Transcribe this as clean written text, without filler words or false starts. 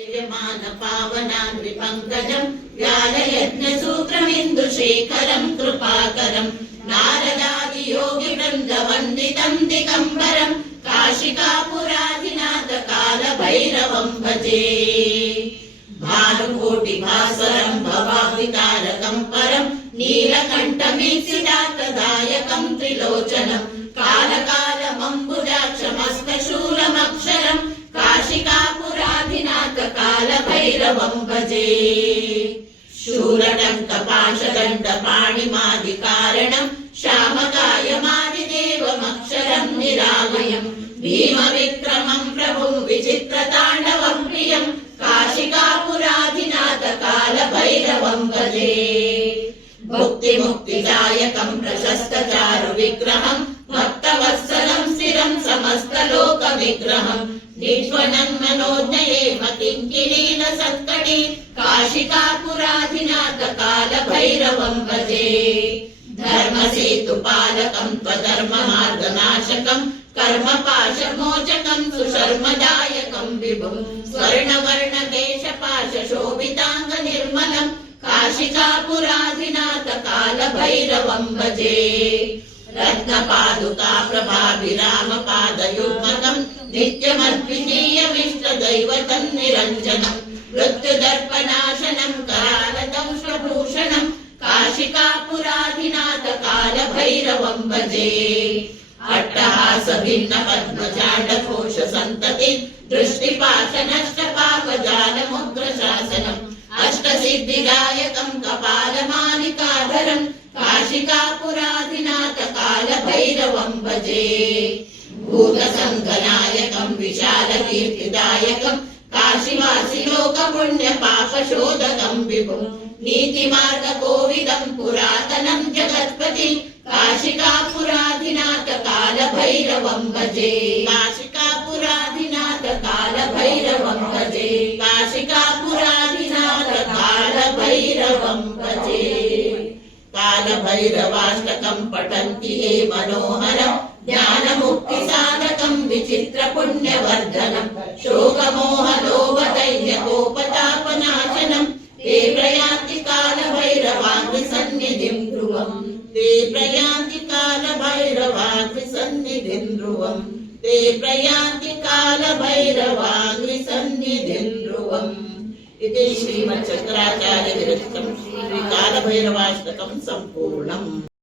यजमान पावनाद्रिपङ्कजम् व्यालयज्ञसूत्रमिन्दुशेखरम् कृपाकरम् नारदादियोगिवृन्दवन्दितम् दिगम्बरम् काशिकापुराधिनाथ कालभैरवम् भजे। भानुकोटिभास्वरम् भवाब्धितारकम् परम् नीलकण्ठमीप्सितार्थदायकम् त्रिलोचनम् कालकालमम्बुजाक्षमस्तशूलमक्षरम् काशिकापुराधिनाथ कालभैरवम् भजे। शूलटङ्कपाशदण्डपाणिमादिकारणम् श्यामकायमादिदेवमक्षरम् निरामयम् भीमविक्रमम् प्रभुम् विचित्रताण्डवम् प्रियम् काशिकापुराधिनाथ कालभैरवम् भजे। भुक्तिमुक्तिदायकम् प्रशस्तचारुविग्रहम् भक्तवत्सलम् स्थिरम् समस्तलोकविग्रहम् निध्वनम् मनोज्ञयेम किङ्किणीलसत्कटी काशिकापुराधिनाथ कालभैरवम् भजे। धर्मसेतुपालकम् त्वधर्ममार्गनाशकम् कर्मपाशमोचकम् सुशर्मदायकम् विभुम् स्वर्णवर्णकेशपाशशोभिताङ्गनिर्मलम् काशिकापुराधिनाथ कालभैरवम् भजे। रत्नपादुका प्रभाभिरामपादयुग्मकम् नित्यमद्वितीयमिष्टदैवतम् निरञ्जनम् मृत्युदर्पनाशनम् करालदंश्वभूषणम् काशिकापुराधिनाथ कालभैरवम् भजे। अट्टहासभिन्नपद्मजाण्डकोशसन्तति दृष्टिपाशनष्टपाकजालमुद्रशासनम् अष्टसिद्धिदायकम् कपालमालिकाधरम् काशिकापुराधिनाथ कालभैरवम् भजे। भूतसङ्घनायकम् विशालकीर्तिदायकम् काशीवासिलोकपुण्यपापशोधकम् विभुम् नीतिमार्गकोविदम् पुरातनम् जगत्पति काशिकापुराधिनाथ कालभैरवम् भजे। काशिकापुराधिनाथ कालभैरवम् भजे। काशिकापुराधिनाथ कालभैरवम् भजे। कालभैरवाष्टकम् पठन्ति ये मनोहरम् ज्ञानमुक्तिसाधकम् विचित्रपुण्यवर्धनम् शोकमोहलोभदैन्यकोपतापनाशनम् ते प्रयान्ति कालभैरवाग्निसन्निधिम् ध्रुवम् ते प्रयान्ति कालभैरवाग्निसन्निधिम् ध्रुवम् ते प्रयान्ति कालभैरवाग्निसन्निधिम् ध्रुवम्। इति श्रीमच्छङ्कराचार्यविरचितम् श्रीकालभैरवाष्टकम् सम्पूर्णम्।